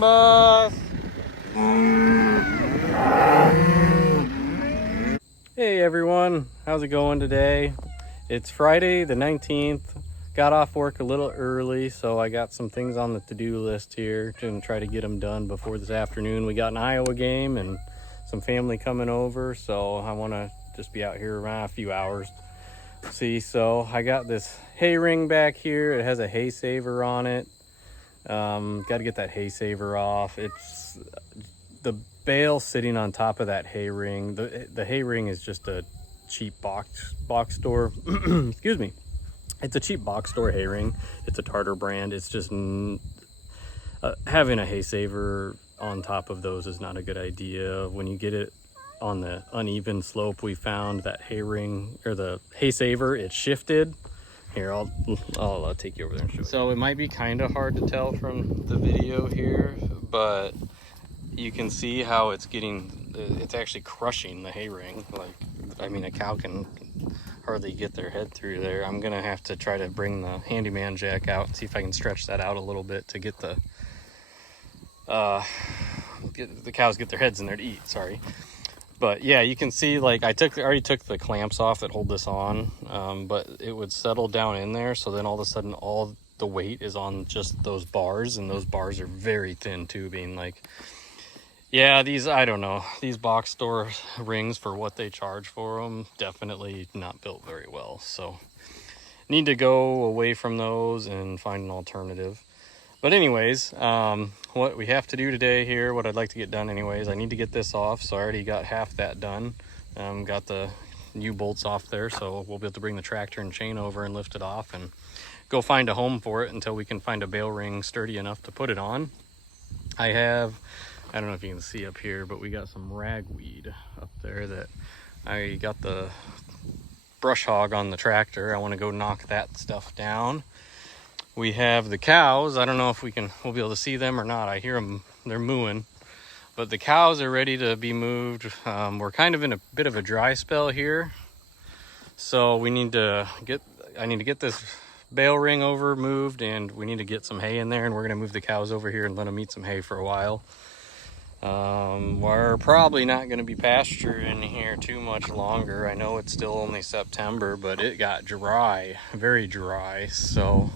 boss. Hey everyone, how's it going today? It's Friday the 19th. Got off work a little early, so I got some things on the to-do list here to try to get them done before this afternoon. We got an Iowa game and some family coming over, so I want to just be out here around a few hours. See, so I got this hay ring back here. It has a hay saver on it. Got to get that hay saver off. It's the bale sitting on top of that hay ring. The hay ring is just a cheap box store. Excuse me. It's a cheap box store hay ring. It's a Tartar brand. It's just having a hay saver on top of those is not a good idea. When you get it on the uneven slope, we found that hay ring or the hay saver, it's shifted. Here, I'll take you over there and show you. So it might be kind of hard to tell from the video here, but you can see how it's actually crushing the hay ring. Like, I mean, a cow can hardly get their head through there. I'm gonna have to try to bring the handyman jack out and see if I can stretch that out a little bit to get the cows get their heads in there to eat. Sorry. But yeah, you can see, like, I already took the clamps off that hold this on, but it would settle down in there. So then all of a sudden, all the weight is on just those bars, and those bars are very thin tubing. Like, yeah, I don't know, these box store rings for what they charge for them, definitely not built very well. So need to go away from those and find an alternative. But anyways, what we have to do today here, what I'd like to get done anyways, I need to get this off. So I already got half that done. Got the new bolts off there, so we'll be able to bring the tractor and chain over and lift it off and go find a home for it until we can find a bale ring sturdy enough to put it on. I don't know if you can see up here, but we got some ragweed up there that I got the brush hog on the tractor. I want to go knock that stuff down. We have the cows. I don't know if we'll be able to see them or not. I hear them, they're mooing. But the cows are ready to be moved. We're kind of in a bit of a dry spell here. So I need to get this bale ring over moved, and we need to get some hay in there, and we're gonna move the cows over here and let them eat some hay for a while. We're probably not gonna be pasture in here too much longer. I know it's still only September, but it got dry, very dry. So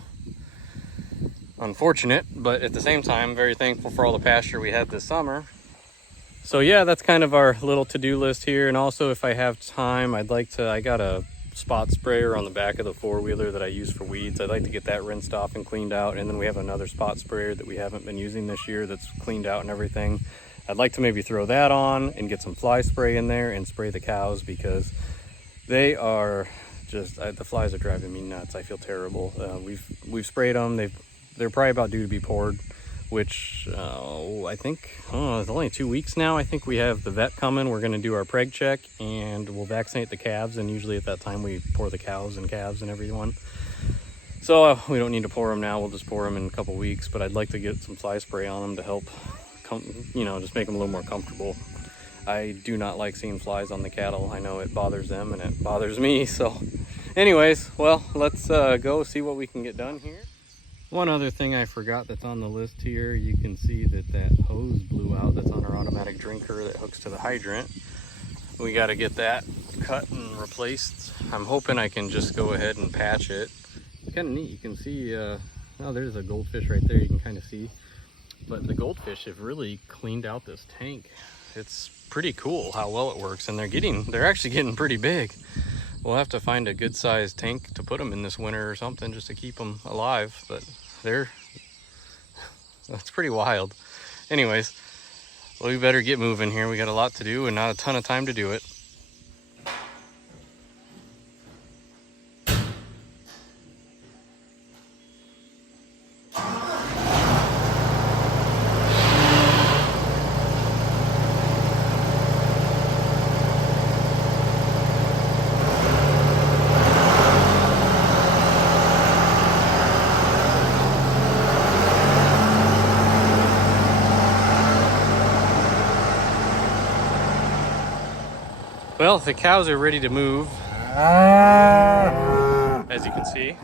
unfortunate, but at the same time, very thankful for all the pasture we had this summer. So yeah, that's kind of our little to-do list here. And also, if I have time, I got a spot sprayer on the back of the four-wheeler that I use for weeds. I'd like to get that rinsed off and cleaned out. And then we have another spot sprayer that we haven't been using this year that's cleaned out and everything. I'd like to maybe throw that on and get some fly spray in there and spray the cows, because they are just, the flies are driving me nuts. I feel terrible. We've sprayed them. They're probably about due to be poured, which I think, it's only 2 weeks now. I think we have the vet coming. We're going to do our preg check, and we'll vaccinate the calves. And usually at that time we pour the cows and calves and everyone. So we don't need to pour them now. We'll just pour them in a couple weeks. But I'd like to get some fly spray on them to help, just make them a little more comfortable. I do not like seeing flies on the cattle. I know it bothers them and it bothers me. So anyways, well, let's go see what we can get done here. One other thing I forgot that's on the list here, you can see that hose blew out that's on our automatic drinker that hooks to the hydrant. We got to get that cut and replaced. I'm hoping I can just go ahead and patch it. It's kind of neat. You can see, there's a goldfish right there, you can kind of see. But the goldfish have really cleaned out this tank. It's pretty cool how well it works, and they're actually getting pretty big. We'll have to find a good sized tank to put them in this winter or something, just to keep them alive. But that's pretty wild. Anyways, we better get moving here. We got a lot to do and not a ton of time to do it. Well, the cows are ready to move, as you can see.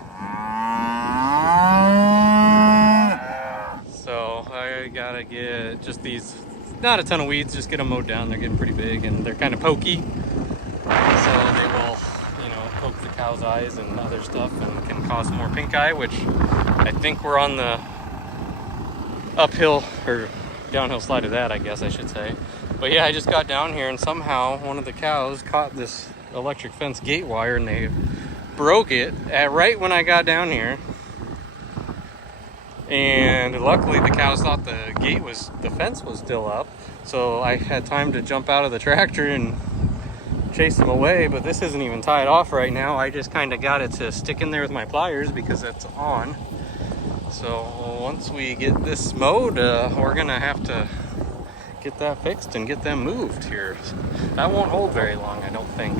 So I gotta get just these, not a ton of weeds, just get them mowed down. They're getting pretty big and they're kind of pokey. So they will, you know, poke the cow's eyes and other stuff and can cause more pink eye, which I think we're on the uphill or downhill slide of that, I guess I should say. But yeah, I just got down here and somehow one of the cows caught this electric fence gate wire and they broke it right when I got down here. And luckily the cows thought the fence was still up. So I had time to jump out of the tractor and chase them away, but this isn't even tied off right now. I just kind of got it to stick in there with my pliers because that's on. So once we get this mowed, we're gonna have to get that fixed and get them moved here. That won't hold very long, I don't think.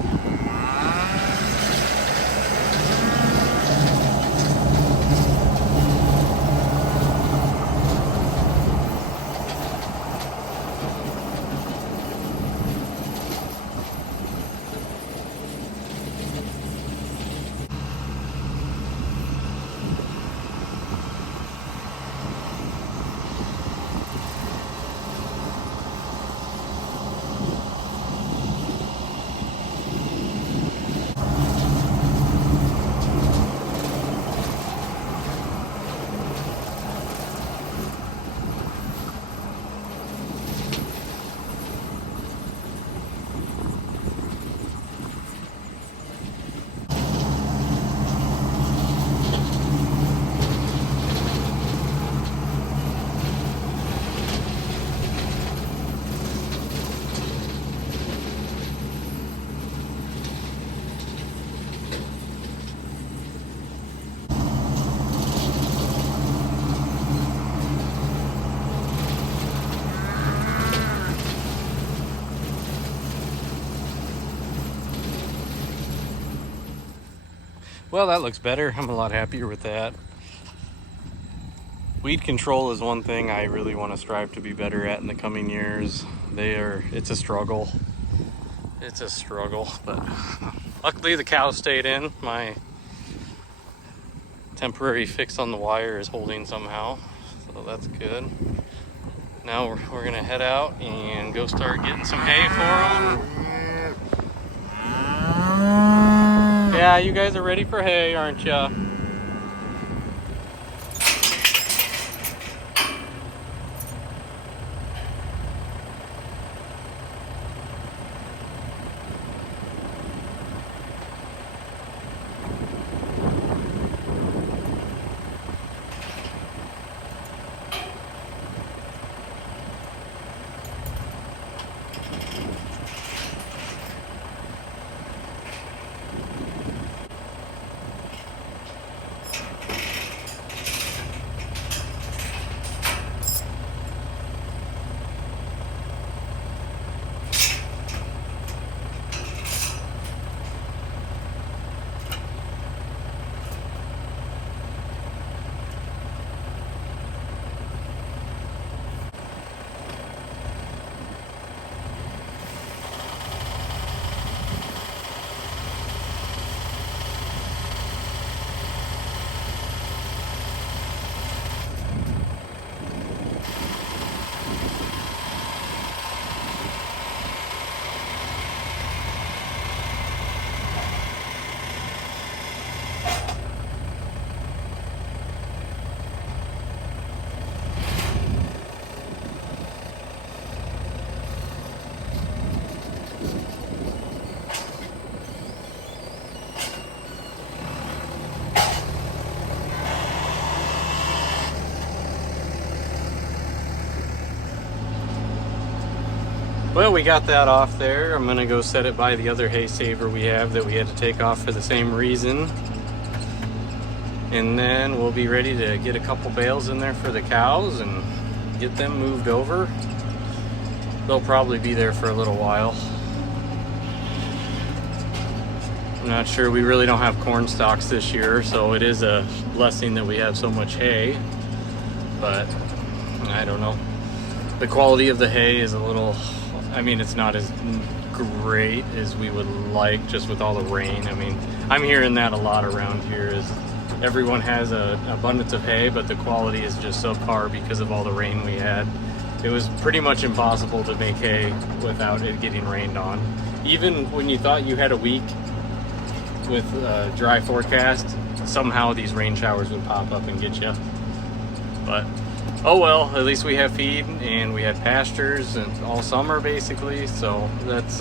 Well, that looks better. I'm a lot happier with that. Weed control is one thing I really want to strive to be better at in the coming years. It's a struggle. It's a struggle, but luckily the cows stayed in. My temporary fix on the wire is holding somehow, so that's good. Now we're gonna head out and go start getting some hay for them. Yeah, you guys are ready for hay, aren't ya? Well, we got that off there. I'm gonna go set it by the other hay saver we have that we had to take off for the same reason. And then we'll be ready to get a couple bales in there for the cows and get them moved over. They'll probably be there for a little while. I'm not sure, we really don't have corn stalks this year, so it is a blessing that we have so much hay, but I don't know. The quality of the hay is a little, I mean, it's not as great as we would like just with all the rain. I mean, I'm hearing that a lot around here is everyone has an abundance of hay, but the quality is just subpar because of all the rain we had. it was pretty much impossible to make hay without it getting rained on. Even when you thought you had a week with a dry forecast, somehow these rain showers would pop up and get you. But oh well, at least we have feed and we had pastures and all summer basically, so that's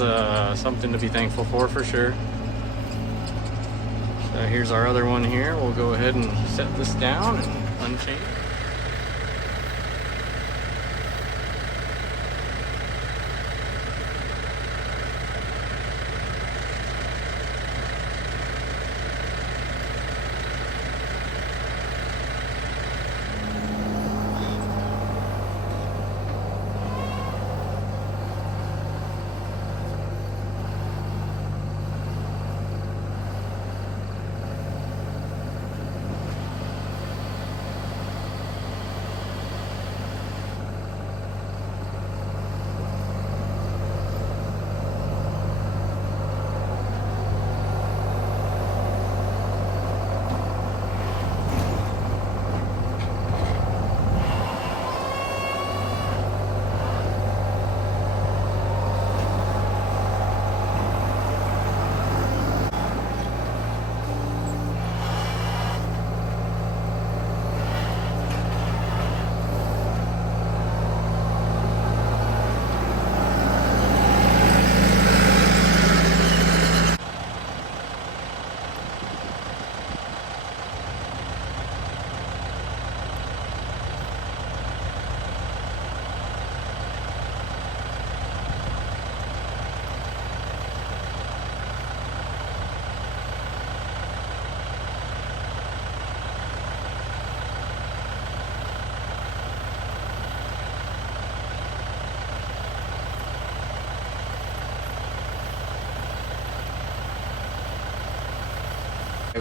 something to be thankful for sure. So here's our other one here. We'll go ahead and set this down and unchain it.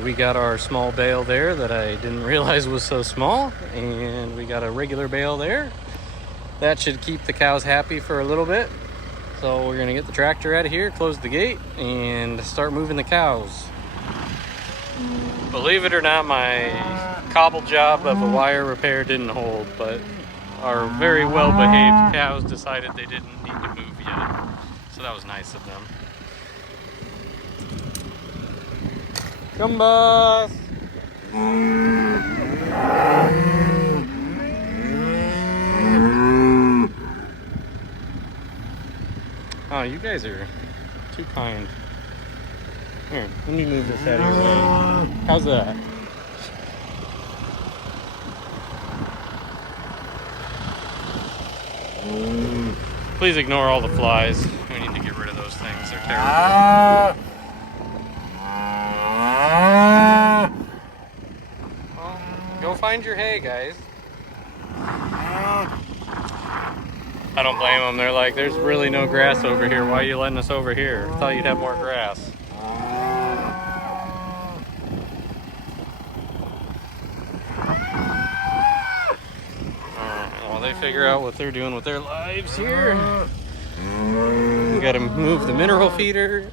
We got our small bale there that I didn't realize was so small, and we got a regular bale there. That should keep the cows happy for a little bit. So we're gonna get the tractor out of here, close the gate, and start moving the cows. Believe it or not, my cobble job of a wire repair didn't hold, but our very well-behaved cows decided they didn't need to move yet. So that was nice of them. Come, boss. Oh, you guys are too kind. Here, let me move this out of your way. How's that? Please ignore all the flies. We need to get rid of those things. They're terrible. Well, go find your hay, guys. I don't blame them. They're like, there's really no grass over here. Why are you letting us over here? I thought you'd have more grass. Alright, while they figure out what they're doing with their lives here, we gotta move the mineral feeder,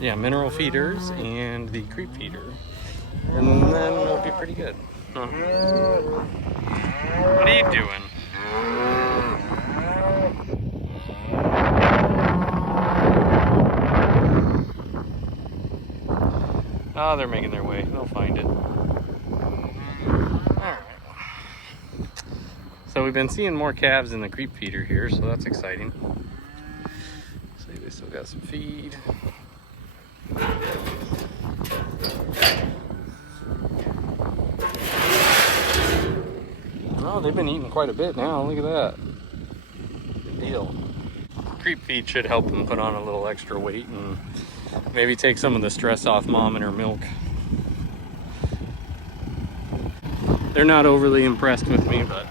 mineral feeders and the creep feeder. And then we'll be pretty good. Huh. What are you doing? Oh, they're making their way. They'll find it. Alright. So we've been seeing more calves in the creep feeder here, so that's exciting. See, they still got some feed. Oh, they've been eating quite a bit now. Look at that. Good deal. Creep feed should help them put on a little extra weight and maybe take some of the stress off mom and her milk. They're not overly impressed with me, but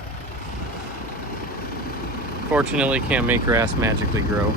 fortunately can't make grass magically grow.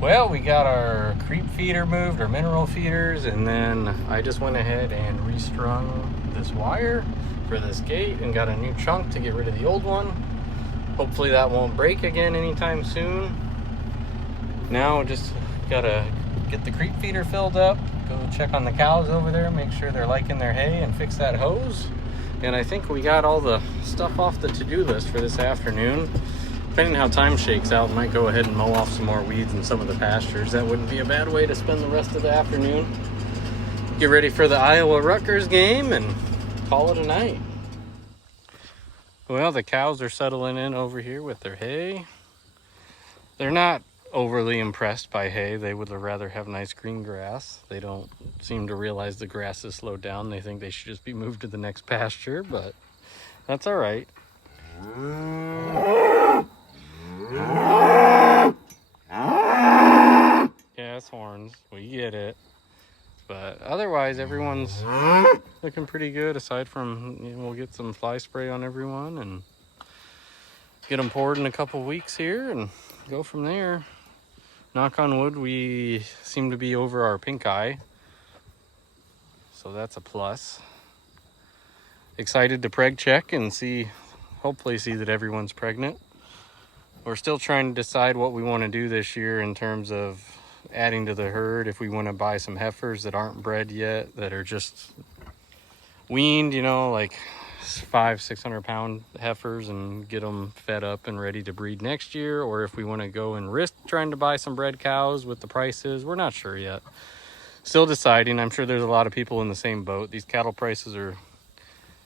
Well, we got our creep feeder moved, our mineral feeders, and then I just went ahead and restrung this wire for this gate and got a new chunk to get rid of the old one. Hopefully that won't break again anytime soon. Now just gotta get the creep feeder filled up, go check on the cows over there, make sure they're liking their hay, and fix that hose. And I think we got all the stuff off the to-do list for this afternoon. Depending on how time shakes out, might go ahead and mow off some more weeds in some of the pastures. That wouldn't be a bad way to spend the rest of the afternoon. Get ready for the Iowa-Rutgers game and call it a night. Well, the cows are settling in over here with their hay. They're not overly impressed by hay. They would rather have nice green grass. They don't seem to realize the grass is slowed down. They think they should just be moved to the next pasture, but that's all right. Yeah, it's horns. We get it. But otherwise, everyone's looking pretty good, aside from, we'll get some fly spray on everyone and get them poured in a couple weeks here and go from there. Knock on wood, we seem to be over our pink eye, so that's a plus. Excited to preg check and hopefully see that everyone's pregnant. We're still trying to decide what we want to do this year in terms of adding to the herd. If we want to buy some heifers that aren't bred yet, that are just weaned, like 500-600 pound heifers, and get them fed up and ready to breed next year, or if we want to go and risk trying to buy some bred cows with the prices. We're not sure yet. Still deciding. I'm sure there's a lot of people in the same boat. These cattle prices are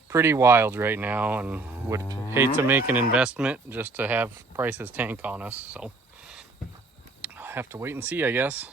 pretty wild right now, and would hate to make an investment just to have prices tank on us. So I'll have to wait and see, I guess.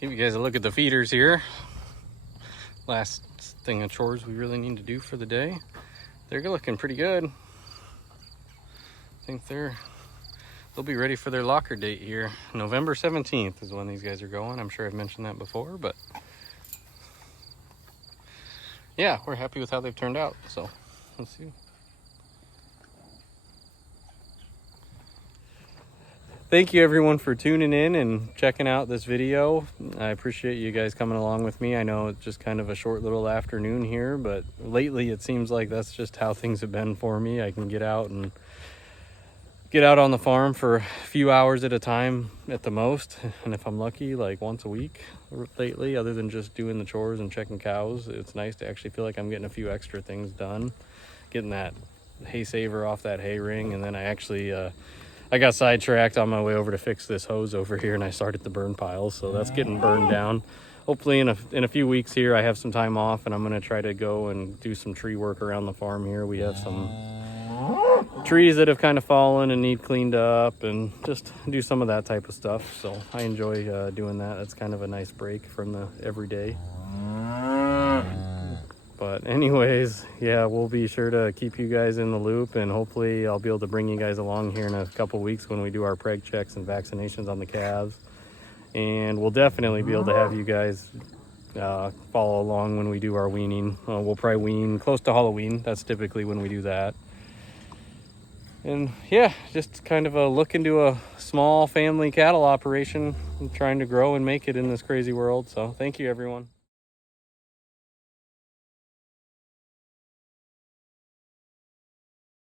Give you guys a look at the feeders here. Last thing of chores we really need to do for the day. They're looking pretty good. I think they'll be ready for their locker date here. November 17th is when these guys are going. I'm sure I've mentioned that before, but yeah, we're happy with how they've turned out. So let's see. Thank you everyone for tuning in and checking out this video. I appreciate you guys coming along with me. I know it's just kind of a short little afternoon here, but lately it seems like that's just how things have been for me. I can get out on the farm for a few hours at a time at the most, and if I'm lucky, like once a week lately, other than just doing the chores and checking cows. It's nice to actually feel like I'm getting a few extra things done, getting that hay saver off that hay ring. And then I got sidetracked on my way over to fix this hose over here, and I started the burn pile, so that's getting burned down. Hopefully in a few weeks here, I have some time off, and I'm going to try to go and do some tree work around the farm here. We have some trees that have kind of fallen and need cleaned up, and just do some of that type of stuff. So I enjoy doing that. That's kind of a nice break from the everyday. But anyways, yeah, we'll be sure to keep you guys in the loop, and hopefully I'll be able to bring you guys along here in a couple weeks when we do our preg checks and vaccinations on the calves. And we'll definitely be able to have you guys follow along when we do our weaning. We'll probably wean close to Halloween. That's typically when we do that. And yeah, just kind of a look into a small family cattle operation, trying to grow and make it in this crazy world. So thank you everyone.